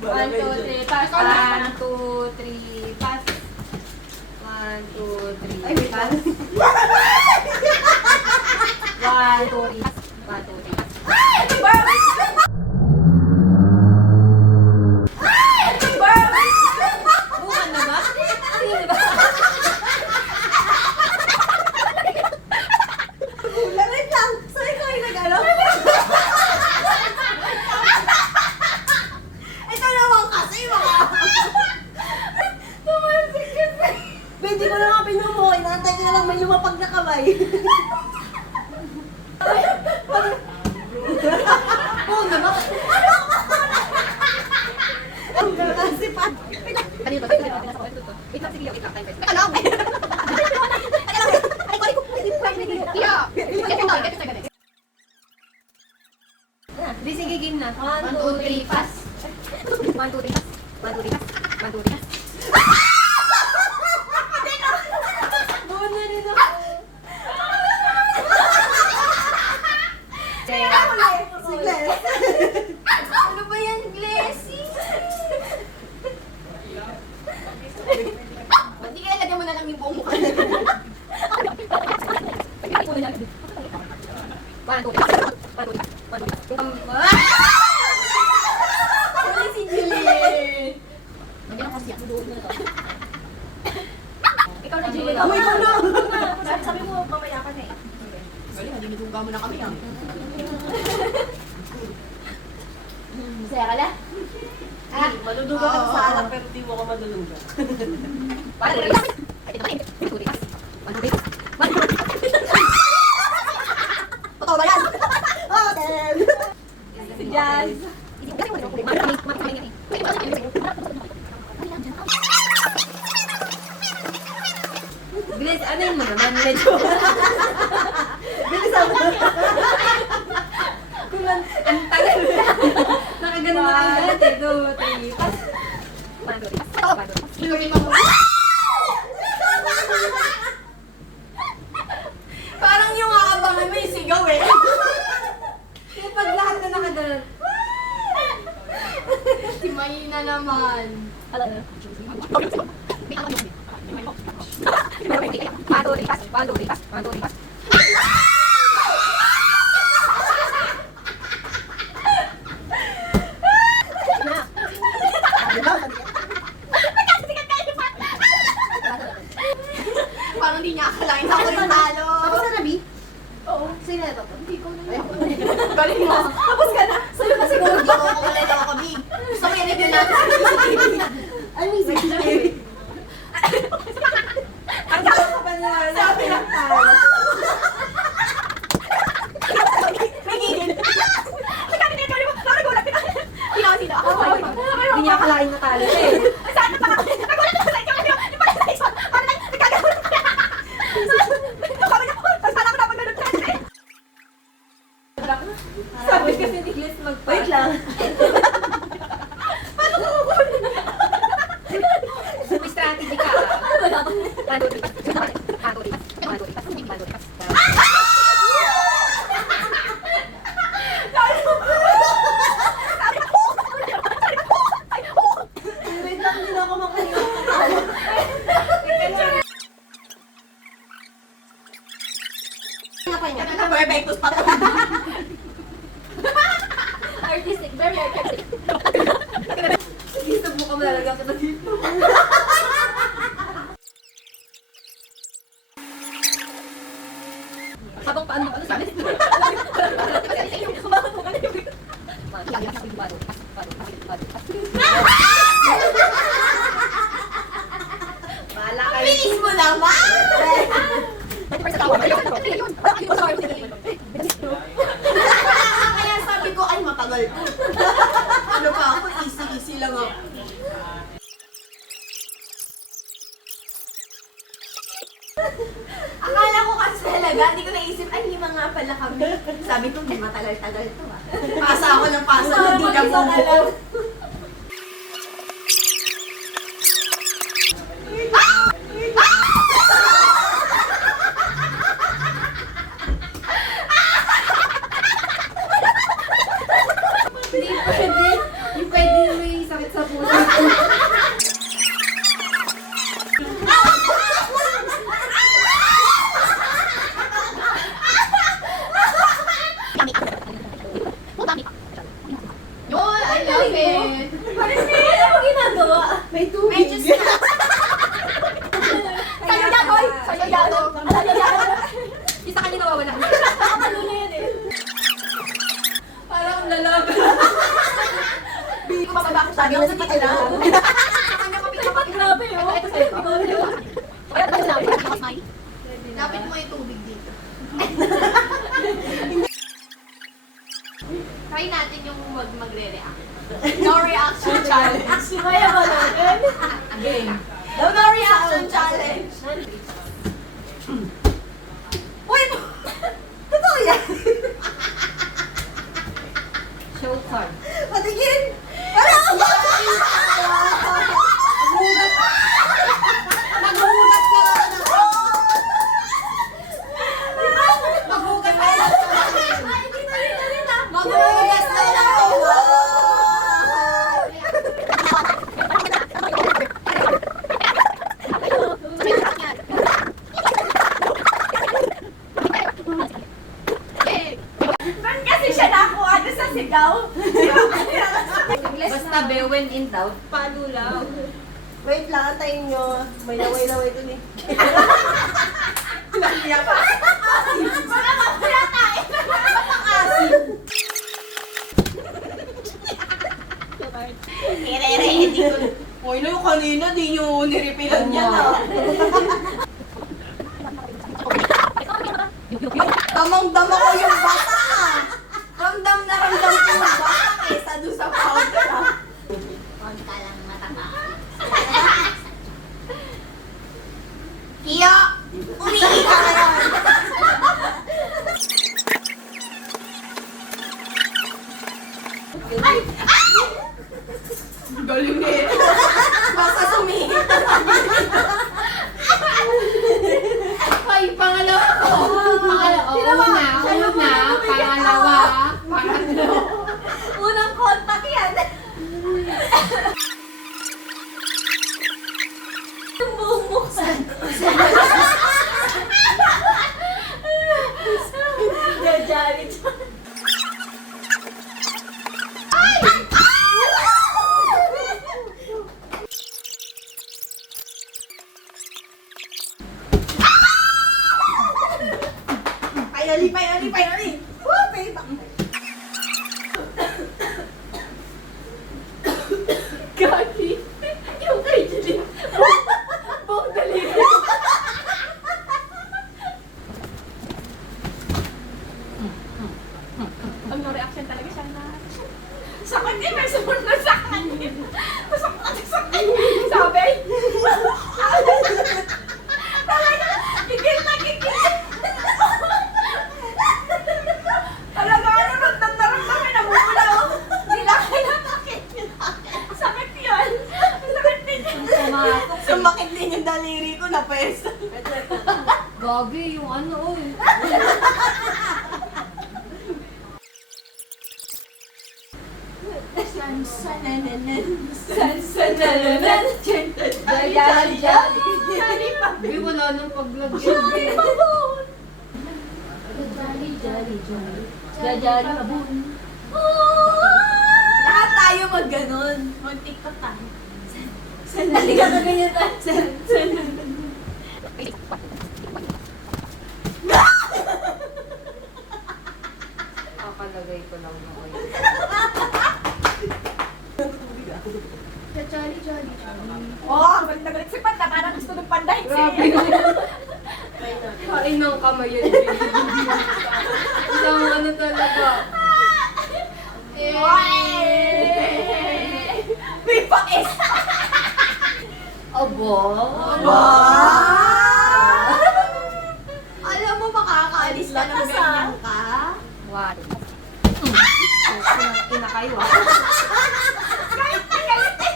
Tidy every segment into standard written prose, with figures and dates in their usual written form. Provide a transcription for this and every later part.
1, 2, 3, pass. 1, 2, 3, pass. 1, 2, 3, Ay, wait pass. lang. 1, 2, 3, pass. 1, 2, 3, pass. Bukan na ba? Hindi ba? Wait lang. So, ikaw yung nag-ano? Ito naman kasi, mga... Tumalsik kasi. Hindi ko na nga pinumo. Inaantay ko na lang may lumapag na kamay. Oo na ba? Ang kasi pa. Kanina ba? Wait lang, sige. Wait lang. Time first. Teka lang. Di, sige, game na. 1, 2, 3, pass. 1, 2, 3, pass. 1, 2, 3, pass. 1, 2, 3, pass. Buwan na rin ako. Sige. Ano ba yan, Glessy? Ba't di kaya lagyan mo na lang yung buong mukha? 1, 2, 3, 1, 2, 3. Huli si Julie. Nandiyan ako siya. Ikaw na, Julie. Amoy ko na. Sabi mo, mamaya ka na eh. Galing, dinidungga mo na kami ah. Masaya ka na? Ah, Maluduga ka sa alak pero di mo ka maluluga. Totoo ba yan? Okay. Si Jazz. Bilis, ano yun mo naman? Medyo. Bilisan mo. Ang tagal. Nakaganon na lang dati. 2, 3, pass. 1, 2, 3, pass. 1, 2, 3, pass. Hindi kami mabuhay. Parang yung aabangan mo yung sigaw eh. Kapag lahat na nakaganon. Si May na naman. Alam na. 1, 2, 3, pass. 1, 2, 3, pass. 1, 2, 3, pass. Parang di niya akalain ako yung talo. Tapos na, Nabi? Oo. Sino na to? Hindi ko na yun. Galing mo. Tapos ka na? Sa'yo na siguro. Hindi ako kulay daw ako, Big. Gusto ko i-review natin. Ay, may sige. Ang gawin ka pa nila. Sabi lang tayo. Nagigil. Sabi niya, ikaw parang gulat kita. Sino? Hindi niya akalain na talo eh. Saan na pa ako? Nagulat ako sa inyo. Yung pala sa isa. Parang nagkagawa na kaya. Sabi niya, saan ako dapat ganun ka? Sabi kasi ni Liz magpa. Wait lang. May strategy ka. Wait lang, hindi na ako makalimutan na talo. Perfectus pa to. Artistic, very artistic. Sige, mo ka malalagyan kita dito. Habang paano ka sabi? Bahala kayo. Bilis mo naman! Kaya sabi ko, ay matagal to. Ano pa ako, easy lang ako. Akala ko kasi talaga, hindi ko naisip, ay lima nga pala kami. Sabi ko, may matagal-tagal to ah. Pasa ako ng pasa, hindi na mo. Hindi pwede. Yung pwede may sakit sa Sa'yo yan, hoy! Sa'yo yan! Sa'yo yan! Isa ka niya nawawala. Ano na yan eh? Parang lalaban. Hindi ko mababakit sabi ako sa kitchen na. Grabe oh. Ito sa'yo. Lapit mo yung tubig dito. Try natin yung magre-react. No reaction challenge. Kaya ba natin? Game. No reaction challenge. Uy! Totoo yan! Show card. Patigin! Wala! Naghuhugas ka! Maghuhugas ka! Ay, hindi na rin ah! Maghuhugas na lang! Saan kasi siya nakuha doon sa sigaw? Basta be, when in doubt, palulaw. Wait lang, antayin nyo. May laway-laway dun eh. Laliya pa. Baka mamaya tayo. Asin. Nire-ready ko. Uy, no, yung kanina, di nyo nirepilan yan ah. Damang-dama ko yung bata. Ramdam na ramdam ko yung bata kaysa doon sa powder ah. Konta lang matatapos. Kiyo! Umihi ka ngayon! Ay! Ay! Galing eh! Basta sumihit! Ay, pangalawa ko! Pangalawa, pangatlo. Unang contact yan! Yung buong muksan. Jajari. Finally! Woo, payback! Gagi. Yung kay Jeline. Buong daliri. Ang no reaction talaga siya na. Sakit eh, may sumunod sa kanya. Sakit. Sabi. Talaga, gigil na gigil. Talaga, ano, ramdam na ramdam eh, namumulaw. Nilakay na sakit. Sakit yun. Sakit din yun. Sumakit din yung daliri ko na pwesto. Gabi, yung ano, oy. Sansananan. Jolly, jolly, jolly. Gabi, wala nang paglagyan. Jolly, babon. Jajari mabun. Lahat tayo mag-ganon. Mag-tiktok tayo. Halika na ganyan tayo. Kakalagay ko lang na oy. Jolly, jolly, jolly. Oh, galit na galit si Panda. Parang gusto ng Panda. Grabe. Kain ng kamay yan. Isang ano talaga. May pa-es. Abo. Aba! Alam mo, makakaalis ka ng ganyan ka? What? Ina kayo ah. Galit na galit eh!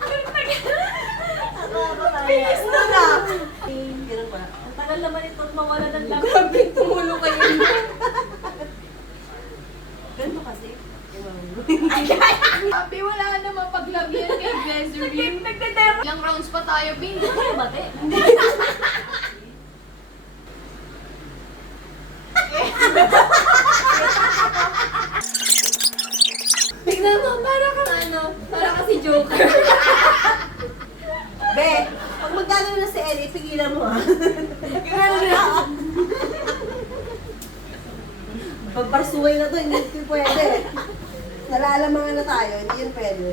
Galit na galit! Nakakatawa. Bilis na na! Ganun ba? Ang tagal naman ito mawala ng labi. Grabe, tumulo kayo. Ganun kasi. Sabi, wala naman paglagyan kay Desiree. Nagdedemo. Ilang rounds pa tayo, Bin? Kaya bate. Tignan mo, para kang ano, para kasi Joker. pwede, ipigilan mo ha. Gano'n na. Pagparsuway na to, hindi ko pwede. Nalalamangan na tayo, hindi yun pwede.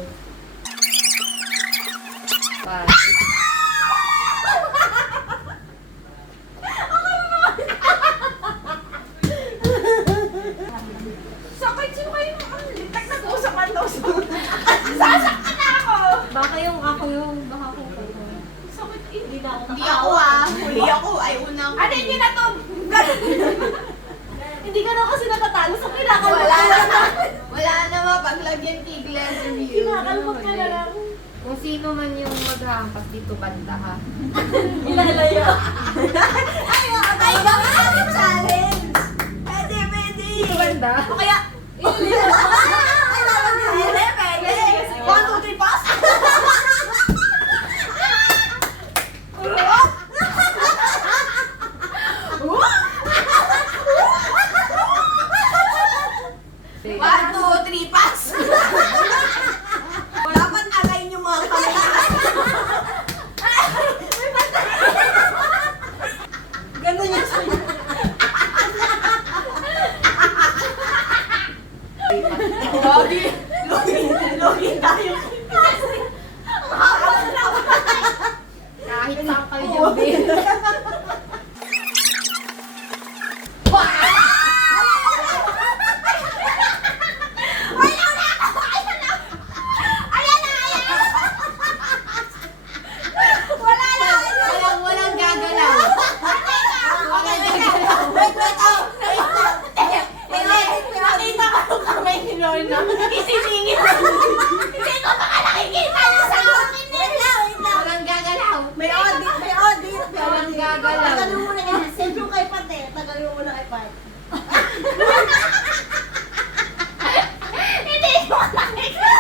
Sakit sino kayo ang lintak na usapan daw. Sasaktan na ako. Baka yung ako yung, baka ako. Sakit Hindi na ako. Hindi ako huli ako. Ay, unang. Ano yun na to? Hindi ka na kasi natatalo sa kinakalmot Wala ka na. Wala na mapaglagyan kay Glazer View. Kinakalmot ka na lang. Kung sino man yung maghahampas dito banda ha. Ilalaya. Ay, gawin natin challenge. Pwede, pwede. Banda? O kaya, pwede, pwede. 1, 2, 3, pass. One, two, three, pass. Dapat alay yung mga kamay. Ganun yung sa'yo. Logi. Logi tayo. Ang haba na lang. Kahit saan kayo yung bin. Walang gagalaw. Walang gagalaw. Nakita ko yung kamay ni Lorna. Isiningin na. Hindi ko baka nakikita niya sa akin. Wait lang. Walang gagalaw. May audit, may audit. Walang gagalaw. Tagal mo muna yan. Send yung kay Pat eh. Tagal mo muna kay Pat. Hindi ko nakikita.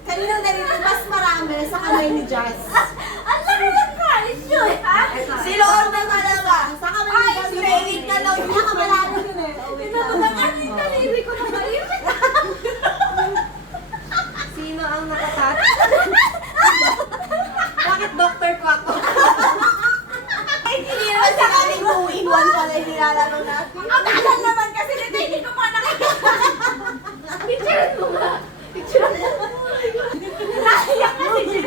Kanina narinig mas marami sa kamay ni Jazz. Ang laki ng price yun, ha? Si Lorna talaga. Sa kamay Ay, ni Jazz. straight na daw. Pinakamalala yun eh. Oh, wait lang. Ang daliri ko na kayo. Sino ang nakatat? Bakit Dr. Quack? Hindi naman sa kaming 2-in-1 pala yung nilalaro natin. Ang tagal naman kasi nito, hindi ko mga nakikita. Picturean mo nga. Picturean mo. Naiyak na si Jen.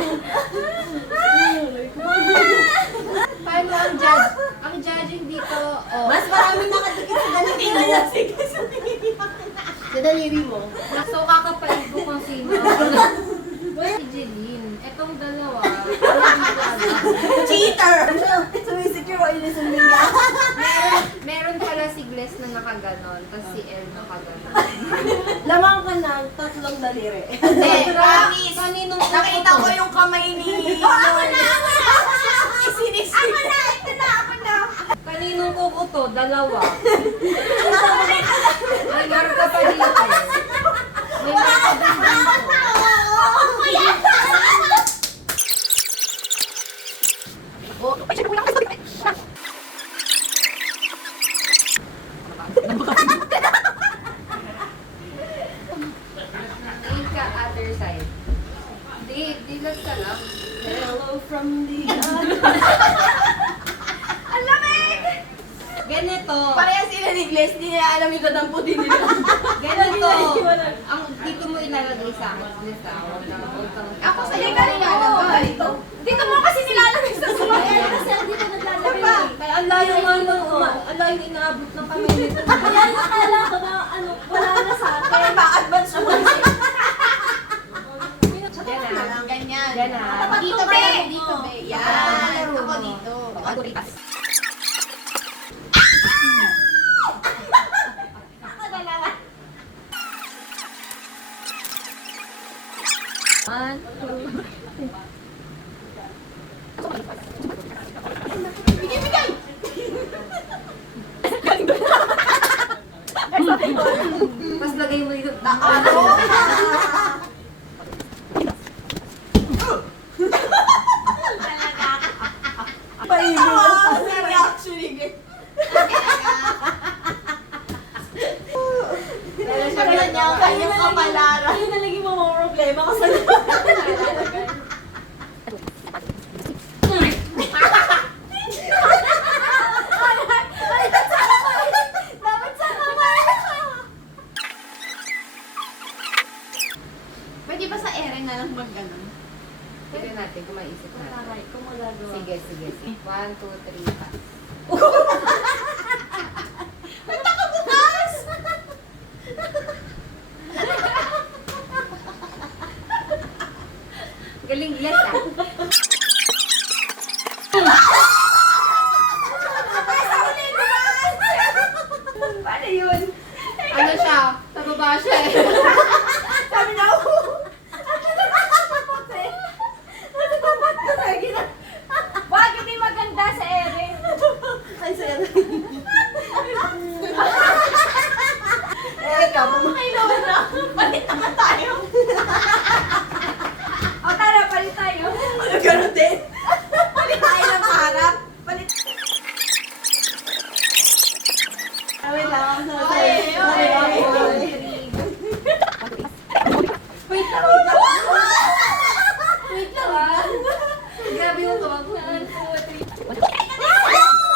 Paano ang judge? Ang judging dito, oh. Mas maraming nakadikit sa daliri Hindi mo. na yan sige. Sa daliri mo. So, kakapalit ko kung sino. Si Jeline. Etong dalawa. Cheater! Sumisecure o ilisin niya. Meron pala si Gles na nakaganon, tapos si El nakaganon. Lamang ka ng tatlong daliri. Hindi, promise. Kaninong Nakita ko yung kamay ni Lorna. Isinisip. Ako na, ito na, ako na. Kaninong kuko to? Dalawa. May marka pa dito. May marka din dito. Ako yan. Tingin ka other side. Dilat ka lang. Hello from the other. Ang lamig! Ganito. Parehas sila ni Gles, di nila alam yung gadang puti nila. Ganito. Ang dito mo ilalagay sa akin. Gles, huwag kang. Ako sa'yo ka rin dito. Dito mo kasi nilalagay sa sumaya. Dito naglalagay. Kaya ang layo nga nung ang layo inaabot ng kamay nito. Kaya nakala ko na ano, wala na sa akin. Kaya ba, advance mo. Yan na. Ganyan. Yan na. Dito be. Dito be. Yan. Ako dito. Ako dito. Ako na naman. One, two. Bigay, bigay! Mas lagay mo dito. Ako! Paibig. Very actually good. Sabi na niya, kanyang kapalaran. Ayun na lagi mo mga problema kasi. Pwede ba sa ere na lang mag-ganon? Tignan natin kung maisip natin. Alright, kung magagawa. Sige, sige, sige. 1, 2, 3, pass. Ba't ako bukas? Galing bless ah. Nasa ulit bukas! Paano yun? Ano siya? Nababa siya eh. Sabi na ako. Wag, hindi maganda sa ere. Ay, sir. Eh, ikaw, Kailangan na. Palit naman tayo. O tara, palit tayo. ano gano'n din? Palit tayo ng harap. Palit. Wait lang. Oy, oy, oy. Wait lang, Wait lang. wait lang ah. Grabe yung tuwag. 1, 2, 3.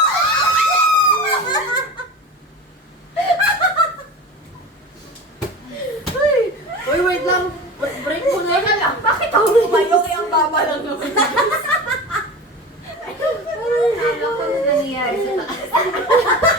Uy, wait lang. Break mo na. Teka lang, bakit ako lumayo kaya ang baba lang naman? Alam ko na nangyayari sa taas.